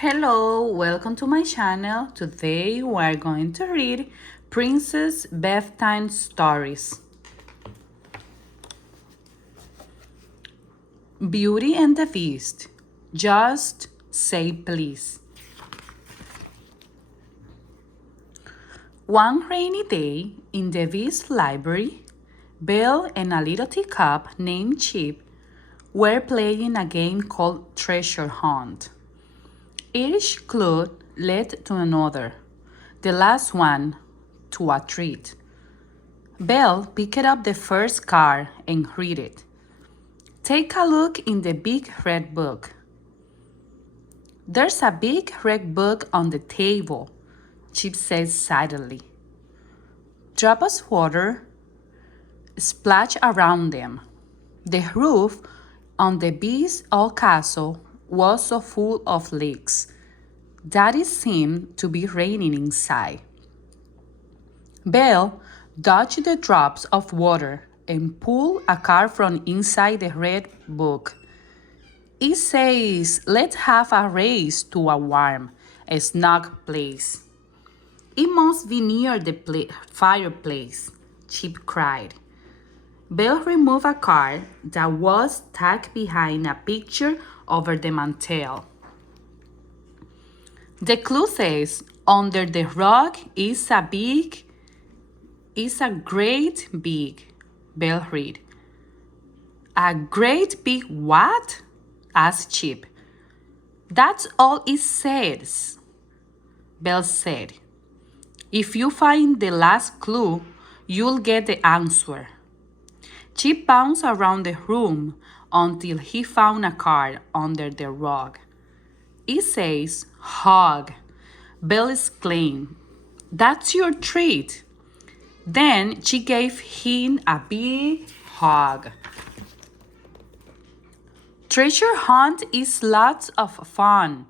Hello, welcome to my channel. Today we are going to read Princess Bedtime Stories. Beauty and the Beast. Just say please. One rainy day in the Beast library, Belle and a little teacup named Chip were playing a game called Treasure Hunt. Each clue led to another, the last one to a treat. Belle picked up the first card and read it. Take a look in the big red book. There's a big red book on the table, Chip said silently. Drops of water splashed around them. The roof on the beast's old castle was so full of leaks that it seemed to be raining inside. Belle dodged the drops of water and pulled a card from inside the red book. It says, "Let's have a race to a warm, snug place." "It must be near the fireplace," Chip cried. Belle removed a card that was tucked behind a picture over the mantel. The clue says, "Under the rug is a great big," Belle read. "A great big what?" asked Chip. "That's all it says," Belle said. "If you find the last clue, you'll get the answer." Chip bounced around the room until he found a card under the rug. It says, "Hug." Belle exclaimed, "That's your treat." Then she gave him a big hug. "Treasure hunt is lots of fun,"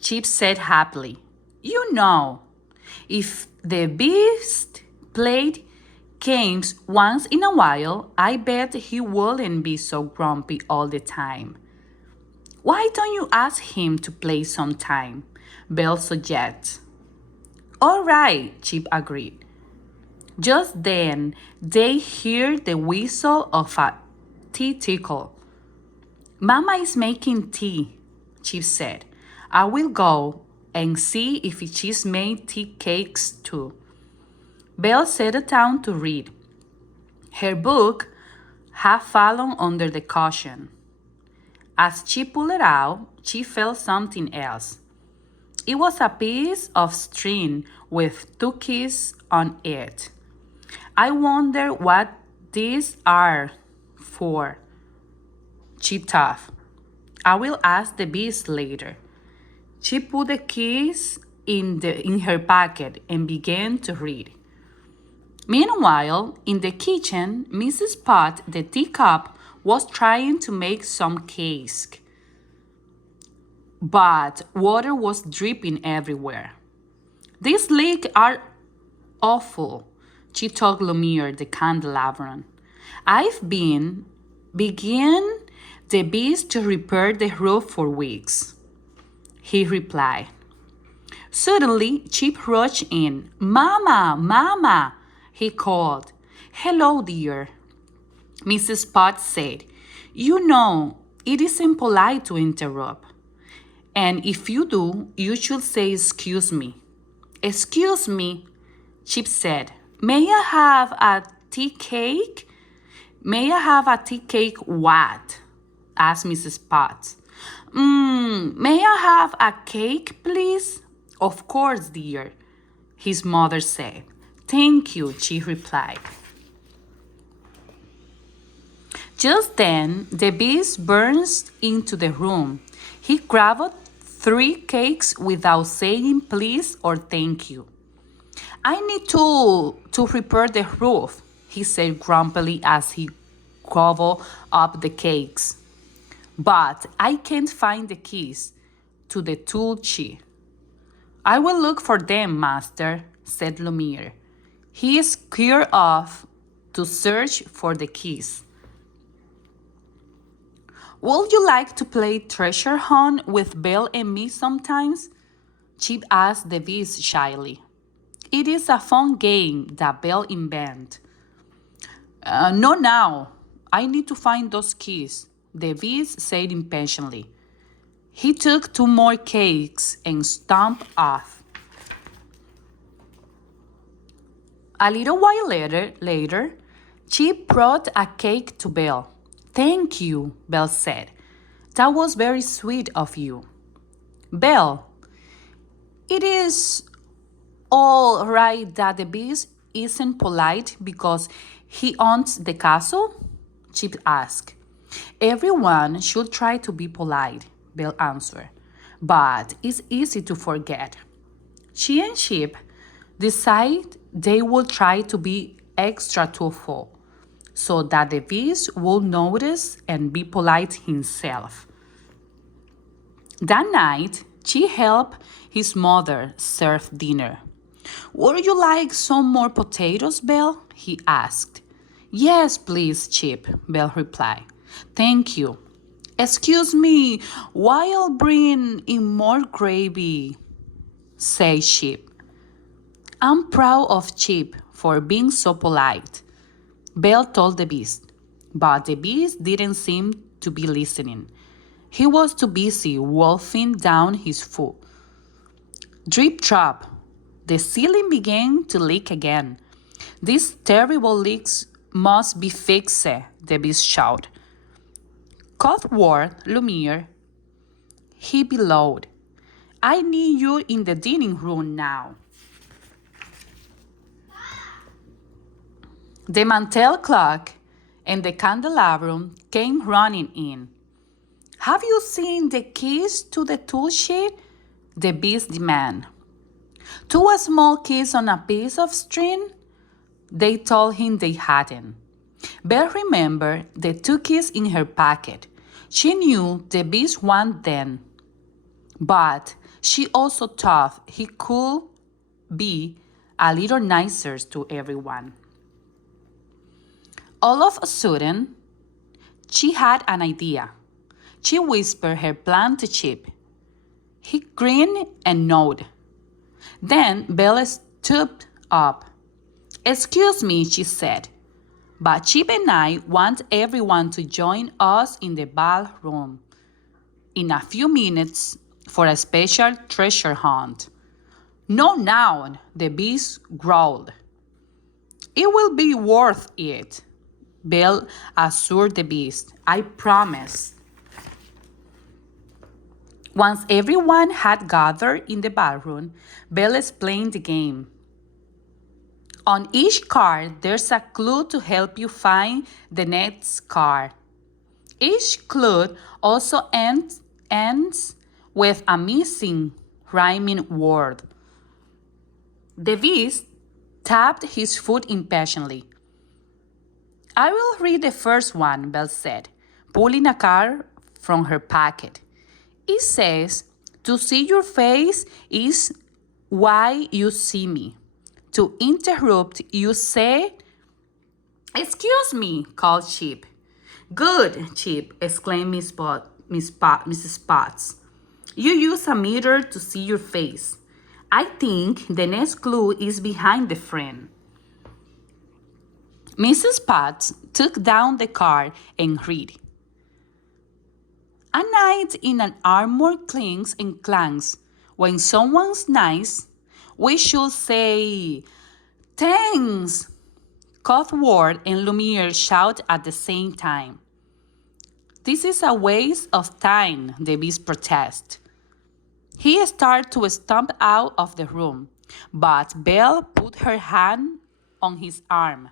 Chip said happily. "You know, if the beast played games once in a while, I bet he wouldn't be so grumpy all the time." "Why don't you ask him to play sometime?" Belle suggested. "All right," Chip agreed. Just then, they heard the whistle of a tea kettle. "Mama is making tea," Chip said. "I will go and see if she's made tea cakes too." Belle sat down to read. Her book had fallen under the cushion. As she pulled it out, she felt something else. It was a piece of string with two keys on it. "I wonder what these are for," she thought. "I will ask the beast later." She put the keys in her pocket and began to read. Meanwhile, in the kitchen, Mrs. Pot, the teacup, was trying to make some cake, but water was dripping everywhere. "These leaks are awful," she told Lumiere, the candelabrum. "I've been begging the beast to repair the roof for weeks," he replied. Suddenly, Chip rushed in. "Mama, Mama!" he called. "Hello, dear," Mrs. Potts said. "You know, it isn't polite to interrupt. And if you do, you should say excuse me." "Excuse me," Chip said. "May I have a tea cake?" "May I have a tea cake what?" asked Mrs. Potts. May I have a cake, please?" "Of course, dear," his mother said. "Thank you," she replied. Just then, the beast burst into the room. He grabbed 3 cakes without saying please or thank you. "I need to repair the roof," he said grumpily as he gobbled up the cakes. "But I can't find the keys to the tool shed." "I will look for them, master," said Lumiere. He scurried off to search for the keys. Would you like to play treasure hunt with Belle and me sometimes? Chip asked the beast shyly. It is a fun game that Belle invented. No now. I need to find those keys, the beast said impatiently. He took 2 more cakes and stomped off. A little while later, Chip brought a cake to Belle. Thank you, Belle said. That was very sweet of you. Belle, it is all right that the beast isn't polite because he owns the castle? Chip asked. Everyone should try to be polite, Belle answered. But it's easy to forget. She and Chip decide they will try to be extra truthful so that the beast will notice and be polite himself. That night, she helped his mother serve dinner. Would you like some more potatoes, Belle? He asked. Yes, please, Chip, Belle replied. Thank you. Excuse me, while bringing in more gravy, said Chip. I'm proud of Chip for being so polite, Belle told the beast. But the beast didn't seem to be listening. He was too busy wolfing down his food. Drip drop. The ceiling began to leak again. These terrible leaks must be fixed, the beast shouted. Cuthbert Lumiere, he bellowed. I need you in the dining room now. The mantel clock and the candelabrum came running in. Have you seen the keys to the tool shed? The beast demanded. 2 small keys on a piece of string? They told him they hadn't. Belle remembered the 2 keys in her pocket. She knew the beast wanted them. But she also thought he could be a little nicer to everyone. All of a sudden, she had an idea. She whispered her plan to Chip. He grinned and nodded. Then Belle stood up. Excuse me, she said, but Chip and I want everyone to join us in the ballroom in a few minutes for a special treasure hunt. No, now, the beast growled. It will be worth it, Belle assured the beast. I promise. Once everyone had gathered in the ballroom, Belle explained the game. On each card, there's a clue to help you find the next card. Each clue also ends with a missing rhyming word. The beast tapped his foot impatiently. I will read the first one, Belle said, pulling a card from her pocket. It says, to see your face is why you see me. To interrupt, you say, excuse me, called Chip. Good, Chip, exclaimed Mrs. Potts. You use a mirror to see your face. I think the next clue is behind the frame. Mrs. Potts took down the card and read. A knight in an armor clinks and clanks. When someone's nice, we should say, thanks! Cuthbert and Lumiere shout at the same time. This is a waste of time, the beast protests. He started to stomp out of the room, but Belle put her hand on his arm.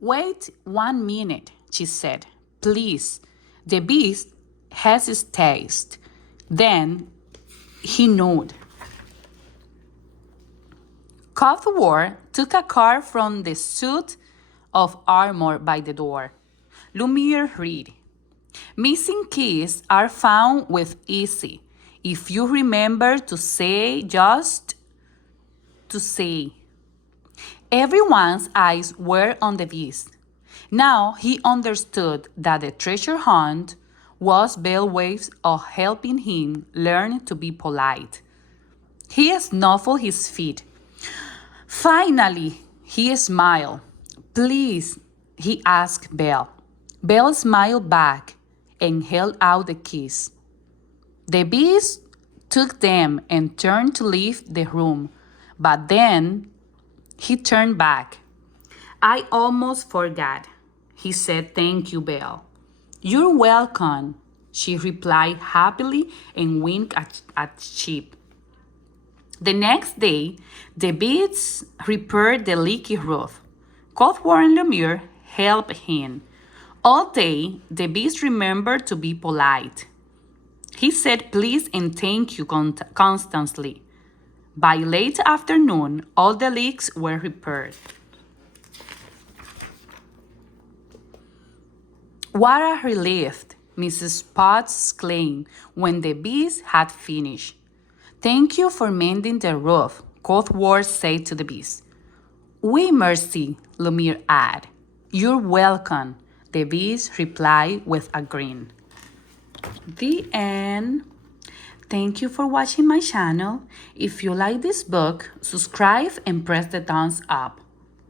Wait 1 minute, she said. Please. The beast has his taste. Then he nodded. Cuthbert took a card from the suit of armor by the door. Lumiere read, missing keys are found with easy. If you remember to say just to say. Everyone's eyes were on the beast. Now he understood that the treasure hunt was Belle's way of helping him learn to be polite. He snuffled his feet. Finally, he smiled. Please, he asked Belle. Belle smiled back and held out the keys. The beast took them and turned to leave the room, but then he turned back. I almost forgot. He said, "Thank you, Belle." "You're welcome," she replied happily and winked at Chip. The next day, the beasts repaired the leaky roof. Cuthbert and Lumiere helped him. All day, the beast remembered to be polite. He said please and thank you constantly. By late afternoon, all the leaks were repaired. What a relief, Mrs. Potts exclaimed when the beast had finished. "Thank you for mending the roof," Cuthbert said to the beast. "Oui, merci," Lumiere added. "You're welcome," the beast replied with a grin. The end. Thank you for watching my channel. If you like this book, subscribe and press the thumbs up.